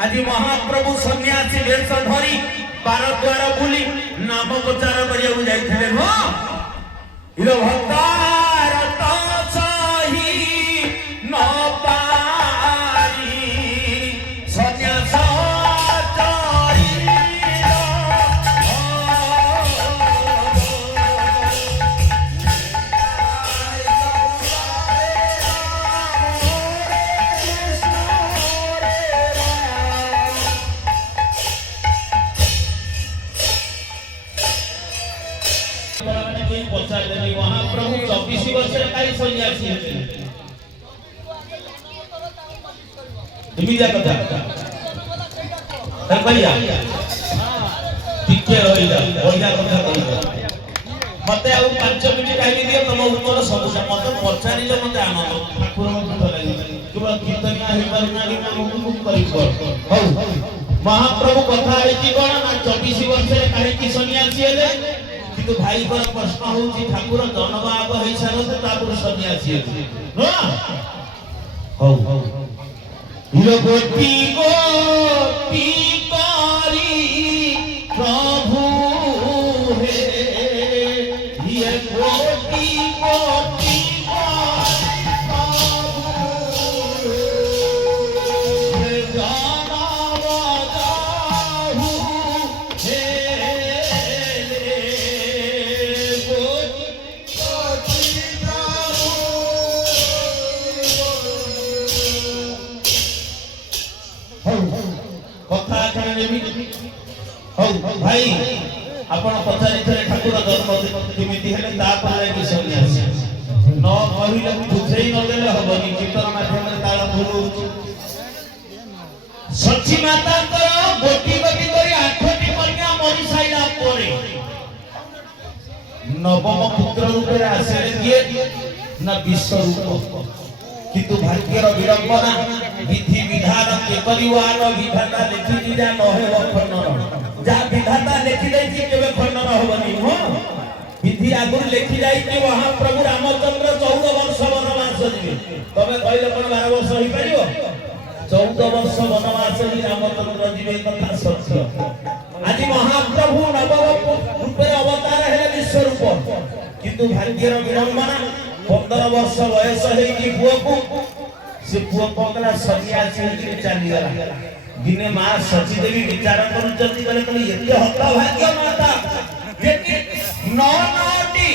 आज महाप्रभु सन्यासी वेश धरी बार द्वार बुली नाम प्रचार करिया जाइथिले हो इलो भक्तार तो सही न पारी सन्यास महाप्रभु 24 वर्ष काई सन्यासी एमिजा कथा भैया टिके रहिला बढ़िया कथा कहला मते आ 5 मिनिट काई दियो तम उत्तर सब मते पचारिले मते आनंद ठाकुर मते लागि केवल कीर्तन नाही करना कि मुख करि हौ महाप्रभु कथा है कि कोन ना 24 वर्ष काई की सन्यासी हेले किंतु भाई पर प्रश्न होची ठाकुर जनबाग होई सारते तापुर सन्यासी है नो हौ हिरो गोटी करी प्रभु हे ये गोटी भाई आपण पचारि थरे ठाकुर जन्म केमिति हेले ता परे कि सन्यासी न कहिले बुझेई न देले हबनी कीर्तन माध्यम रे ताळ भूलु सच्ची माता को गोटी गोटी करी आठटी कन्या मरि साइला परे नवम पुत्र रूप रे आसेले किए न विश्व रूप किंतु भाग्यर विडंबना विधि विधान के परिवार विधाता लिखि दिया न हे खंडन जा विधाता लिखि दै कि केबे खंडन होबनी हो विधि आगुर लिखि जाई कि वहां प्रभु रामचंद्र 14 वर्ष वनवास जिवे तबे कहले कोन 12 वर्ष होई परियो 14 वर्ष वनवास जी रामचंद्र जिवे कथा सत्य आज महाप्रभु नवम रूप अवतार है विश्व रूप किंतु भाग्यर विडंबना 15 वर्ष वयस है कि पुओ को से पुओ पकड़ा सन्यासी के चली गला दिने मां सची देवी विचार करू जल्दी करे तो एते हत्ता भाग्य माता जे नौनाटी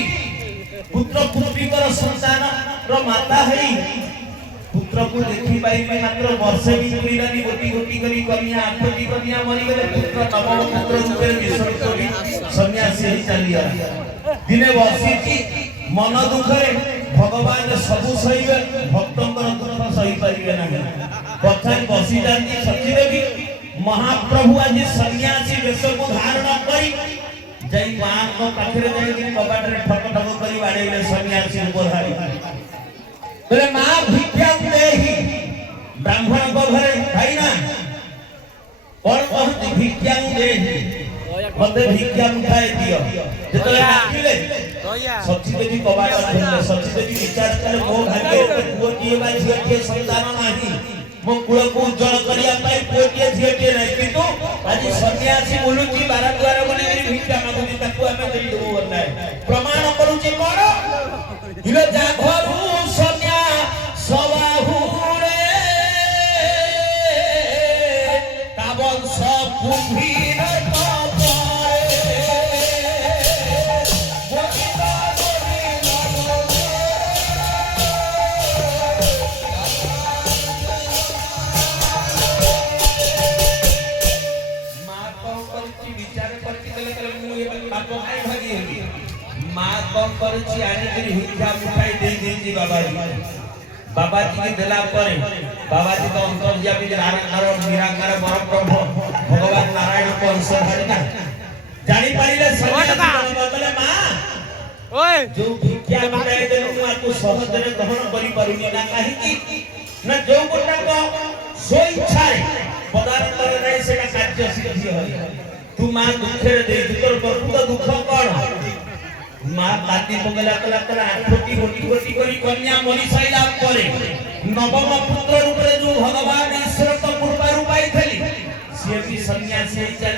पुत्र पुत्री कर संतान रो माता है पुत्र को देखि पाइबे मात्र वर्ष भी पुरीरानी गोटी गोटी करी कन्या आठटी कन्या मरि गले पुत्र नवम पुत्र रूपे विसर्जित सन्यासी ही चली गला दिने बसी मन दुखरे भगवान सबु सहीबे भक्तंकर दुख सही परिबे नाही पछाई बसी जाती सची देवी महाप्रभु आज सन्यासी वेश को धारण करी जई मां को पाखरे जाई कबाट रे ठक ठक करी बाडेले सन्यासी उपधारी बोले मां भिक्षा देही ब्राह्मण को घरे भाई ना और कहती भिक्षा देही मते भिक्षा उठाए दियो जेतले आखिले सच्ची देवी कबाड़ खोले सच्ची देवी विचार करे मो भाग्य पुओ किए बा झियो के संतान नाही मो कुळ को उज्जवल करिया पाई पुओ के झियो के नाही किंतु आज सन्यासी बोलुची 12 द्वार बने भिक्षा मागुची ताकू हमें देई देबो नाही प्रमाण करूची कोन हिलो जा घरु सन्या सवाहु रे ताबन सब कुंभीर करछि आनी करी भिक्षा मुठाई दे जी बाबा जी के देला परे बाबा जी तो अंतर्यामी निराकार निराकार परब्रह्म भगवान नारायण को अंश धरि ना जानि पारिले सन्यासी बोले मां ओए जो भिक्षा मुठाई देनु आको सहज रे ग्रहण करि पारुनी ना काहे कि ना जो गोटा को सो इच्छा रे पदार्थ करे नै सेटा कार्य सिद्धि होय तू मां दुखे दे तोर प्रभु दुख कोन मां काटी पगला कला कला आठटी होटी होटी करी कन्या मरि साइला परे नवम पुत्र रूप रे जो भगवान ईश्वर तो कृपा रूपाई थली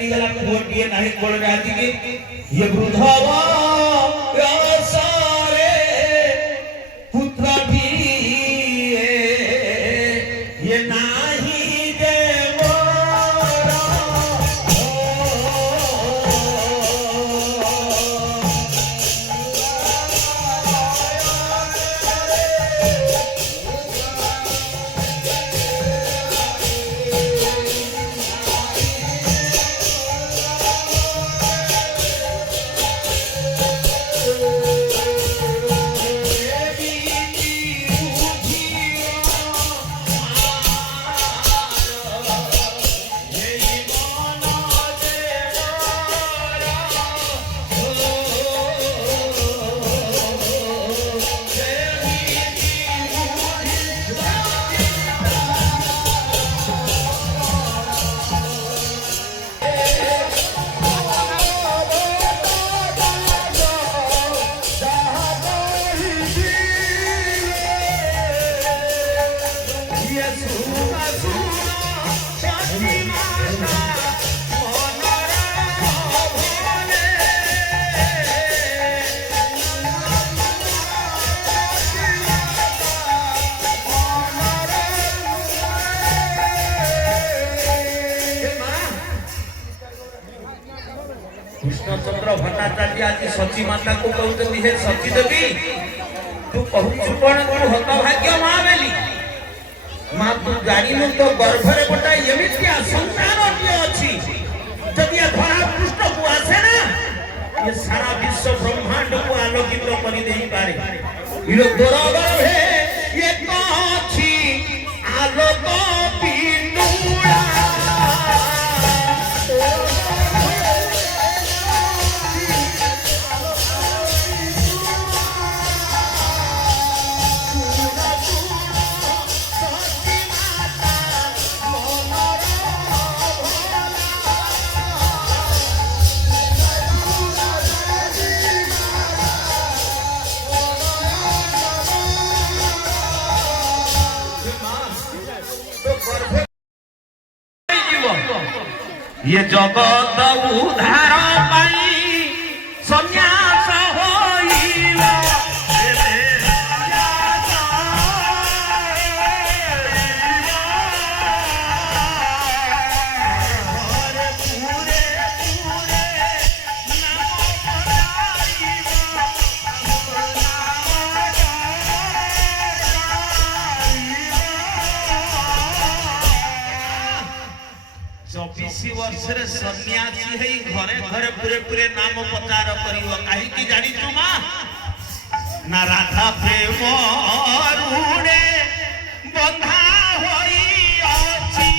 ଚାଲିଗଲା ପୁଅଟିଏ ନାହିଁ କୋଳରେ ଆସିକି ଇଏ ବୃଦ୍ଧ ବୟସରେ ପୁତ୍ରଟିଏ ଇଏ ନାହିଁ ଯେ ମୋର कृष्णचंद्र भट्टाचार्य आज सची माता को कहते हे सची देवी तू कहू कौन तू हतभाग्य माँ बेली माँ तू जानी तो गर्भरे गोटा एमितिया संतान अच्छी जदि धरा पृष्ठ को आसे ना ये सारा विश्व ब्रह्मांड को आलोकित कर दे पारे ये दुर्गर्भे ये अछि आलोक पिंडुला ये जगत उद्धार पाई सन्यास होइला चौबीसी वर्ष सन्यासी है घरे घरे पूरे पूरे नाम प्रचार कहीं जानी माँ ना राधा प्रेम रूढ़े बंधा होई अछि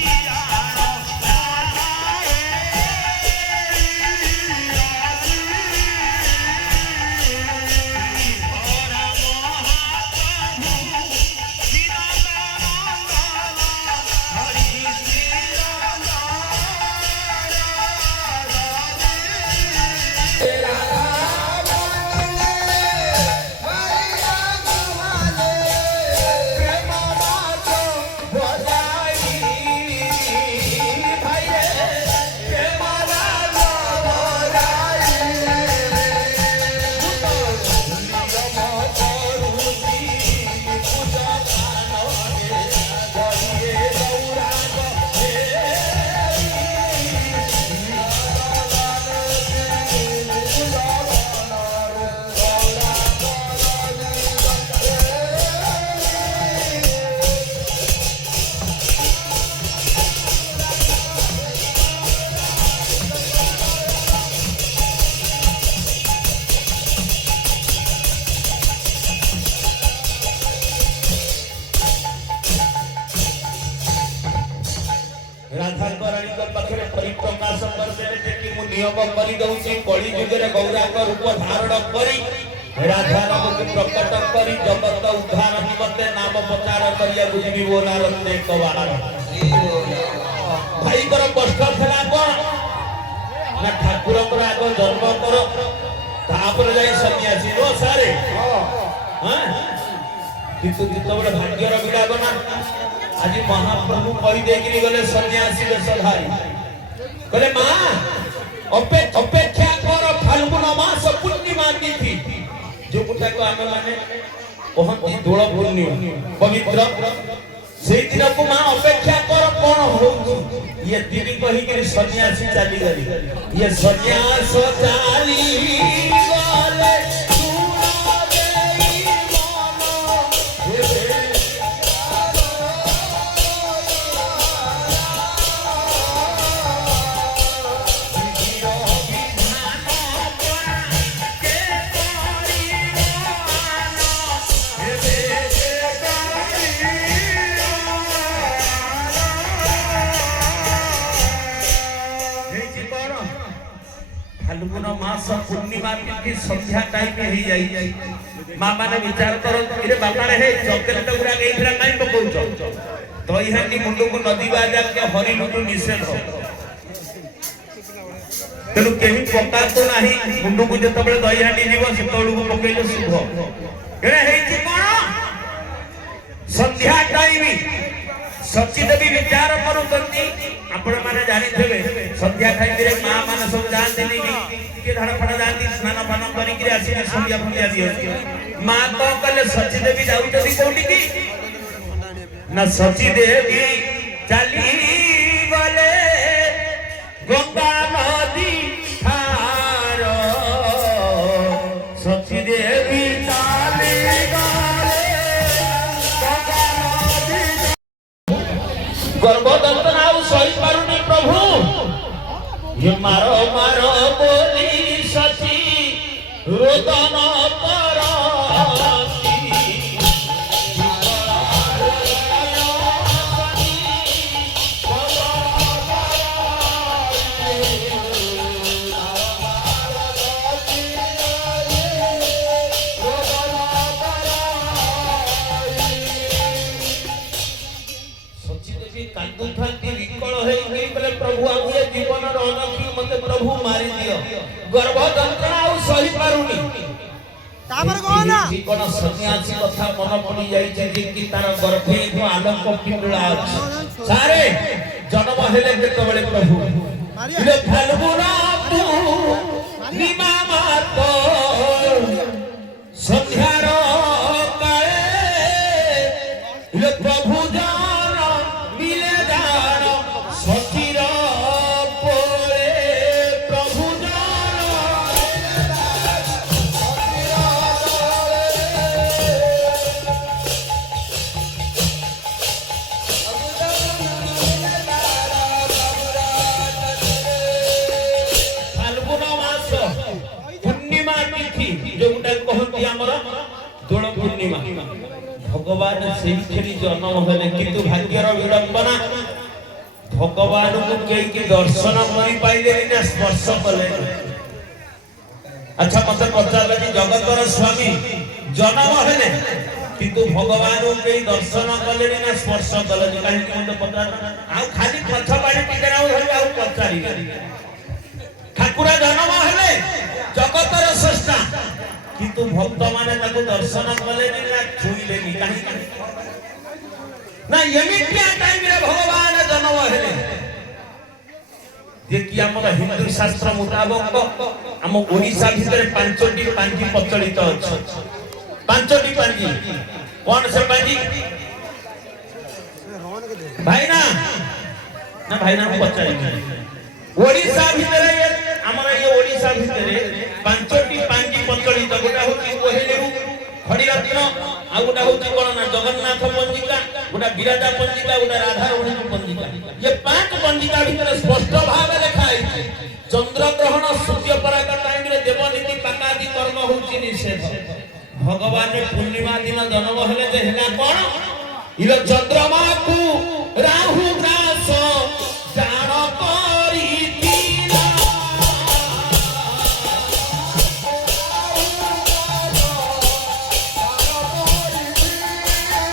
परिप्रकाश करदेले कि मु नियम करि दउछि कली जुगरे गौरांग रूप धारण करी राधा नाम को प्रकट करी जगत उद्धार निमंते नाम प्रचार करिया बुझिबी बोलार एक बार भाई कर कष्ट थला कोन ना ठाकुर पर आग जन्म कर तापर जाई सन्यासी रो सारे हां किंतु जितबे भाग्यर विलाप ना आज महाप्रभु कहि देकिरी गले सन्यासी वेश धारी कहले मां ଅପେକ୍ଷା କର ଫାଲ୍ଗୁନ ମାସ ପୂର୍ଣ୍ଣିମା ତିଥି ଯୋଉଟାକୁ ଆମେ ମାନେ କହନ୍ତି ଦୋଳ ପୂର୍ଣ୍ଣିମା ପବିତ୍ର ସେଇ ଦିନକୁ ମା ଅପେକ୍ଷା କର କଣ ହଉଛି ଇଏ ଦିନି କହିକିରି ସନ୍ନ୍ୟାସୀ ଚାଲିଗଲି ଇଏ ସନ୍ନ୍ୟାସ ଚାଲି ଗଲେ फाल्गुन मास पूर्णिमा तिथि संध्या टाइम में ही जाई मां माने विचार करो रे बाबा रे हे चॉकलेट गुरा एइथरा काई पकोउछ दही हांडी मुंडो को नदी बाजा के हरिण को निषेध तेनु केही पका तो नाही मुंडो को जत बळे दही हांडी जीव सेतळु को पकेले शुभ एरे हेछि कोन संध्या टाइम सची देवी विचार करूछंती आपण माने जानि थेबे संध्या टाइम रे मां माने सब जानते नहीं कि धाड़ फड़ा जानती स्नान पान करी के आसी संध्या फंध्या दियो मां तो कले सची देवी जाउछती कोठी की ना सची देवी चली गले गंगा नदी ठार सची देवी चली गले गंगा नदी गर्भदंतना सही पारुनी प्रभु ये मारो मारो बोली सची रोदन परती प्रभु आगे जीवन रनखी मते प्रभु मारी दियो गर्भ दंतना सही पारुनी तापर कोना जीवन सन्यासी कथा मन पड़ी जाई जे कि तार गर्भे जो आलोक पिंडला अछि सारे जन्म हेले केतबेले प्रभु इले फाल्गुना तू निमा मात संध्यार काळे इले प्रभु जान मिले जान सचिर पोरे प्रभु जान फाल्गुन मास पूर्णिमा तिथि जोटा कहती हमर दोल पूर्णिमा भगवान से जन्म हेले किंतु भाग्यर विडंबना भगवान को कई दर्शन करि पाइले ना स्पर्श कले अच्छा मत पचार कि जगतर स्वामी जन्म हेले किंतु भगवान को कई दर्शन कले ना स्पर्श कले काहे कि मत पचार आ खाली पछ पाड़ी पिकरा धरि आ पचारी ठाकुर जन्म हेले जगतर स्रष्टा किंतु भक्त माने ताको दर्शन कले ना छुइले नि काहे ना यमित्या टाइम रे भगवान जन्म हेले जे कि हमर हिंदू शास्त्र मुताबिक हम ओडिसा भीतर पांचटी पांजी प्रचलित अछि पांचटी पांजी कोन से पांजी भाई ना भाई ना पचारि ओडिसा भीतर हमर ये ओडिसा भीतर पांचटी पांजी प्रचलित गोटा होची कोहेलेरु खड़ीरत्न आ गोटा होची कोन ना जगन्नाथ पंजिका गोटा विराजा पंजिका गोटा राधा रमण पंजिका ये पांच पंजिका भीतर स्पष्ट भाव लिखा है चंद्र ग्रहण सूर्य पराग टाइम रे देवनीति पाकादि कर्म होची निषेध भगवान पूर्णिमा दिन जन्म हेले जे हेला कोन इलो चंद्रमा को राहु ग्रास जान करी तीना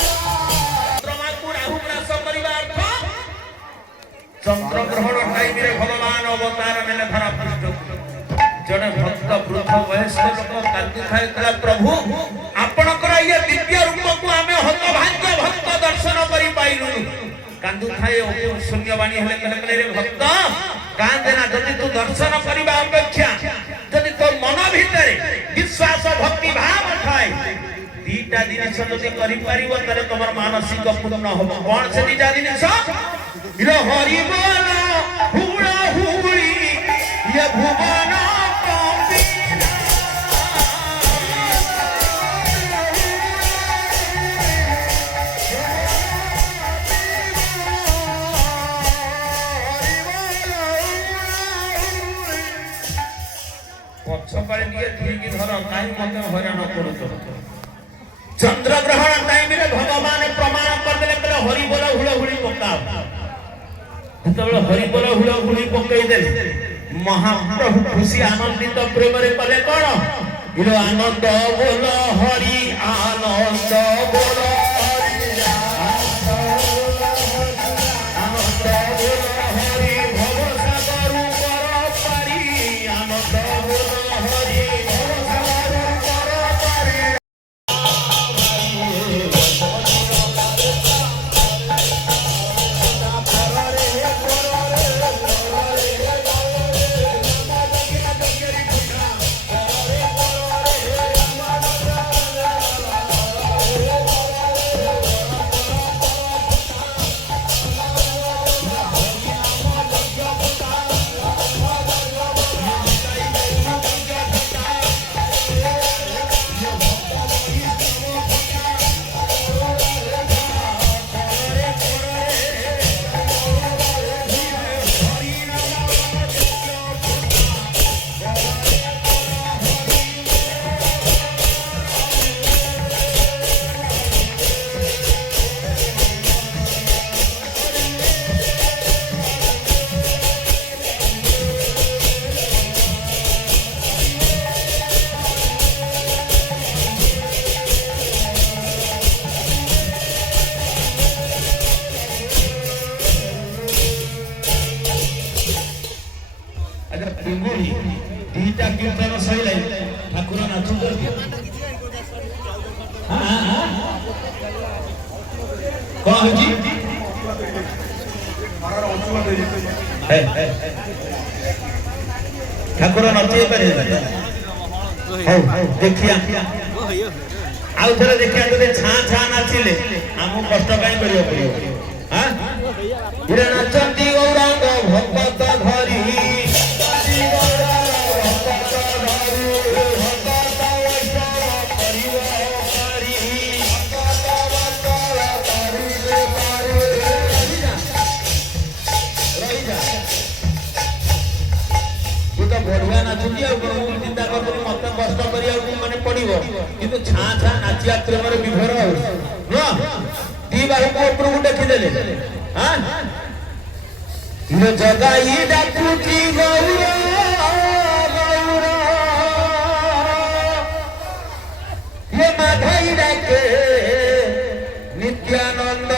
चंद्रमा को राहु ग्रास परिवार चंद्र ग्रहण टाइम रे भगवान अवतार नेले धरा पृष्ठ जने भक्त वृद्ध वयस्क लोक कांदी खाइतला प्रभु आपनकर ये दिव्य रूप को हमें हतभाग्य भक्त दर्शन करि पाइलु कांदु खाए शून्यवाणी हेले कहले रे भक्त କାହିଁକି ନା ଯଦି ତୁ ଦର୍ଶନ କରିବା ଅପେକ୍ଷା ଯଦି ତୋ ମନ ଭିତରେ ବିଶ୍ୱାସ ଭକ୍ତି ଭାବ ଥାଏ ଦିଟା ଜିନିଷ ଯଦି କରିପାରିବ ତାହେଲେ ତମର ମାନସିକ ପୂର୍ଣ୍ଣ ହବ। କଣ ସେ ଦିଟା ଜିନିଷ? ହରି ବୋଲ ହୁଳ ହୁଳି ଇଏ ଭୁବନ ପଛକାଳେ ଟିକେ ଠିକ ଧର କାହିଁ ମତେ ହଇରାଣ କରୁଛ। ଚନ୍ଦ୍ରଗ୍ରହଣ ଟାଇମରେ ଭଗବାନ ପ୍ରମାଣ କରିଦେଲେ କହିଲେ ହରିବୋଲ ହୁଳହୁଳି ପକାଅ। ଯେତେବେଳେ ହରିବୋଲ ହୁଳହୁଳି ପକେଇଦେଲେ ମହାପ୍ରଭୁ ଖୁସି ଆନନ୍ଦିତ ପ୍ରେମରେ କଲେ କଣ? ଆନନ୍ଦ ବୋଲ ହରି ଆନନ୍ଦ ବୋଲ ହରି ଆନନ୍ଦ ବୋଲ ହରି ଭବସାଗର ପର ପାରି ଆନନ୍ଦ ବୋଲ ହରି ଭବସାଗର ପର ପାରି। ଦିଟା କୀର୍ତ୍ତନ ସଇଲେ ଠାକୁର ନାଚୁଛନ୍ତି। କଣ ହଉଛି? ଠାକୁର ନଚେଇ ପାରିବେ। ହଉ ଦେଖିଆ ଆଉ ଥରେ ଦେଖିଆ। ଯଦି ଛାଁ ଛାଁ ନାଚିଲେ ଆମକୁ କଷ୍ଟ କାହିଁ କରିବାକୁ ପଡିବ? ନାଚନ୍ତି ଗୌରାଙ୍ଗ ଭଗତ ଧରି ବଢିଆ ନାଚୁଛି ଆଉ ଚିନ୍ତା କରୁଛନ୍ତି ମତେ କଷ୍ଟ କରିବାକୁ ମାନେ ପଡିବ, କିନ୍ତୁ ଛାଁ ଛାଁ ନାଚିବା ପ୍ରେମରେ ବିଭୋର ଆଉ ନୁହଁ। ଦି ବାହୁକୁ ଉପରକୁ ଦେଖିଦେଲେ ଜଗାଇ ଡାକୁଛି ଗୌର ଗୌର ହେ ମାଧାଇ ଡାକେ ନିତ୍ୟାନନ୍ଦ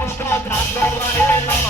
Krishna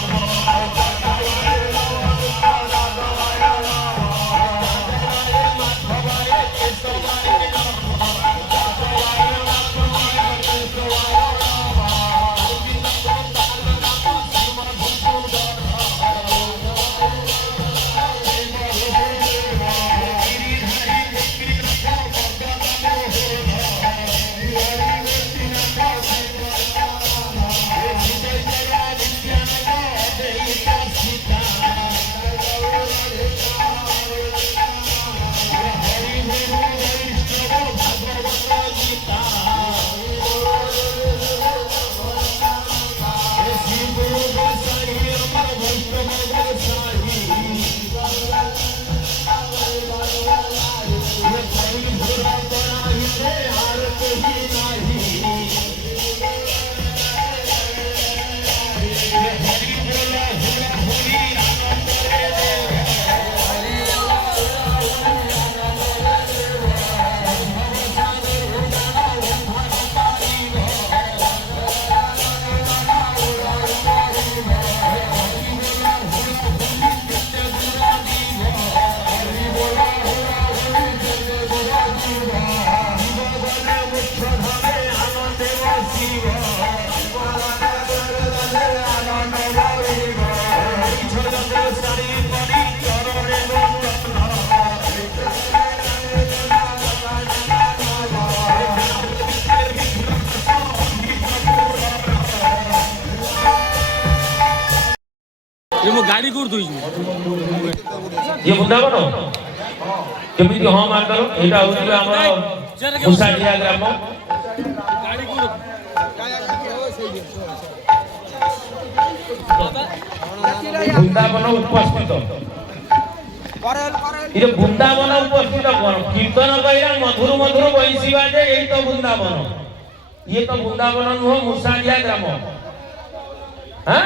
ଗାଡି କରିଦେଇଛୁ ଇଏ ବୃନ୍ଦାବନ କେମିତି ହଁ ମାରିଦେଲ ଏଇଟା ହଉଛି ଆମର ମୁସାଡିଆ ଗ୍ରାମ ବୃନ୍ଦାବନ ଉପସ୍ଥିତ ये बृंदावन उपस्थित कौन कीर्तन कहिला मधुर मधुर बहिसिबा जे यही तो बृंदावन ये तो बृंदावन नुह मुसाडिया ग्राम हां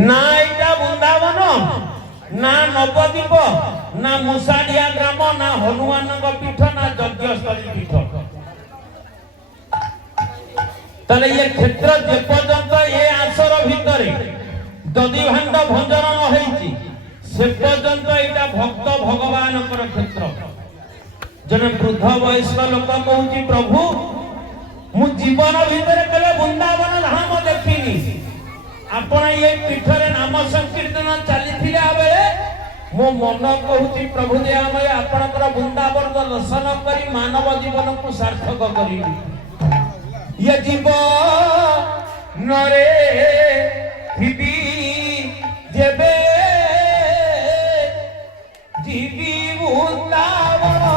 ना एटा बृंदावन ना नवद्वीप ना मुसाडिया ग्राम ना हनुमान पीठ ना यज्ञस्थली पीठ तले ये क्षेत्र जे पर्यंत ये आसर भितरे ददी भांड भंजन न होईची से पर्यंत एटा भक्त भगवान पर क्षेत्र जने वृद्ध वयस्क लोक कहूची प्रभु मु जीवन भीतर कले वृंदावन धाम देखिनी आपण ये पीठरे नाम संकीर्तन चली थिला बेले मो मन कहूची प्रभु जे आमे आपनकर वृंदावन दर्शन करी मानव जीवन को सार्थक करी ये जीवन नरे हिबी जेबे जीवी वृंदावन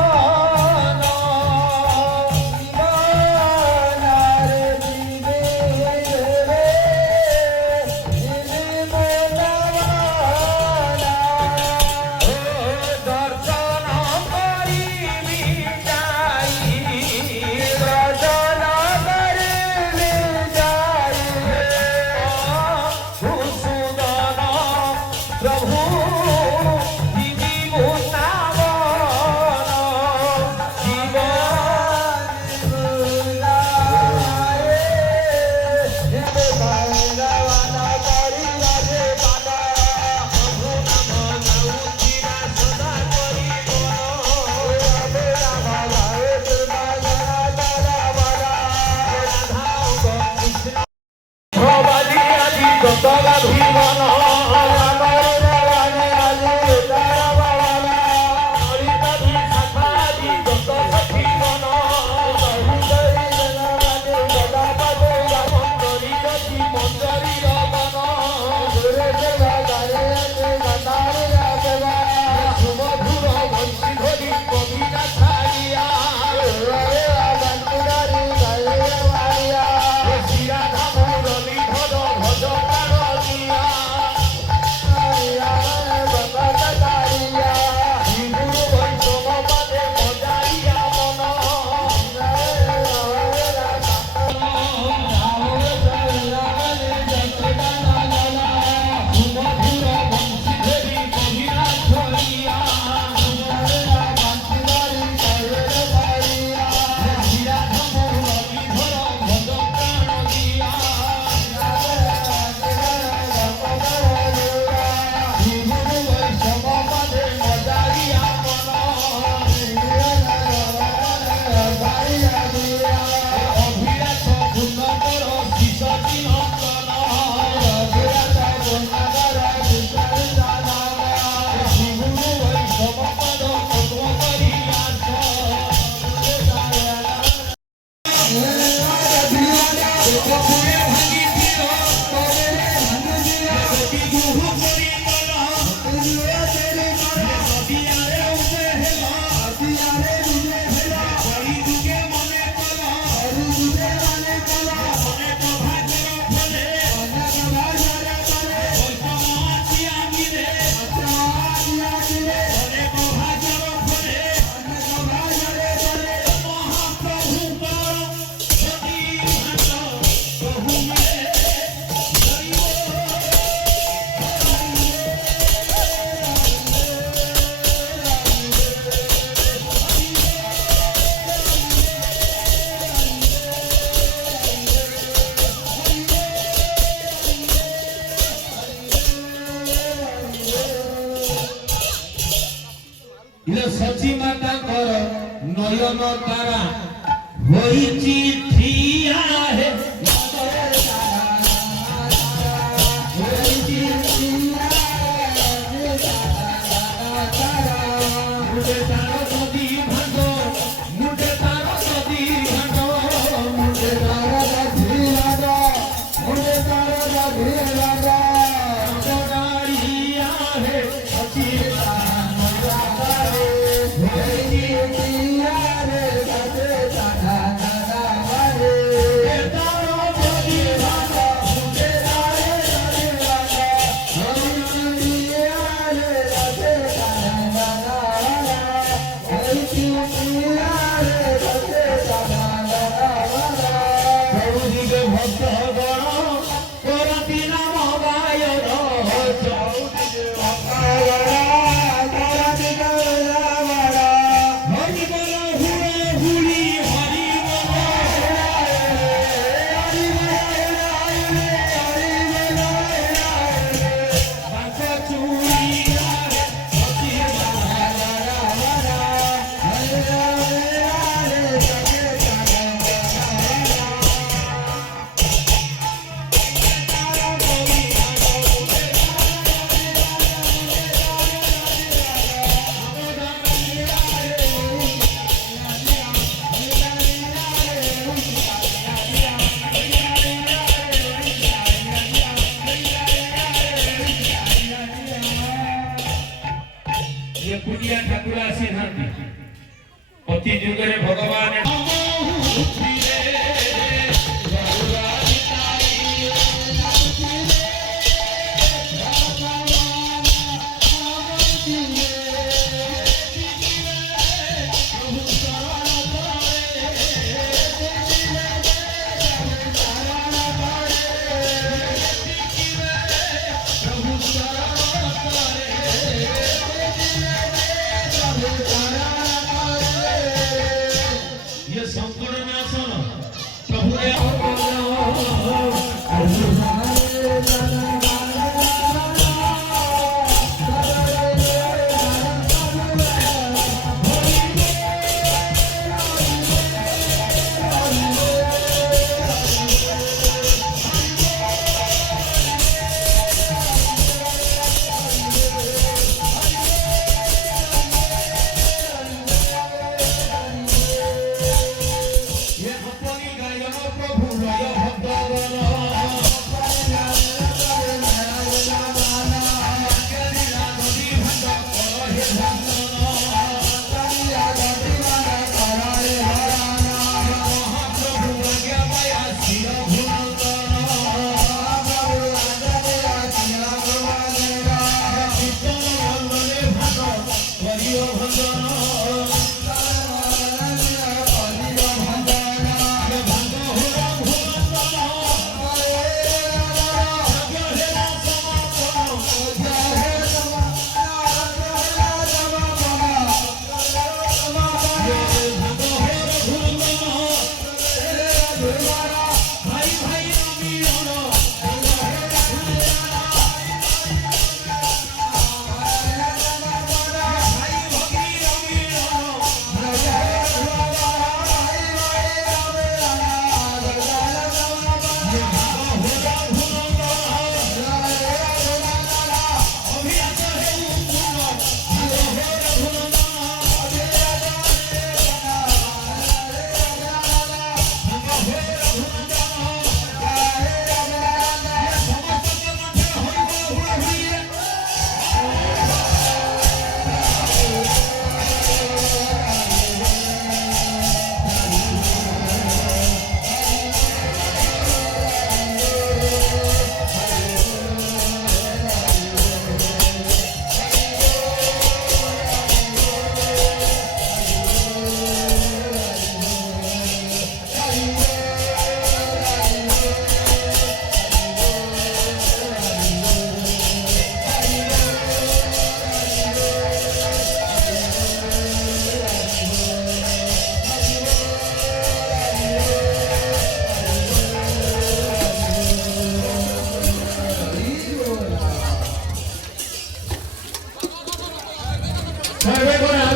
सची माता कर नयन तारा होईची ठिया है मुझे ये कुटिया ठाकुर आसी नांती पति जुगरे भगवान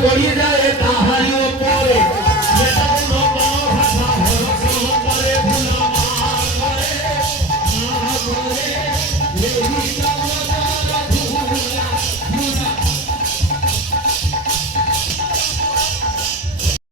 গড়িয়ে যায় তাহারি উপরে যেটা নতুন ভাষা ভরসা করে ভুলা করে না করে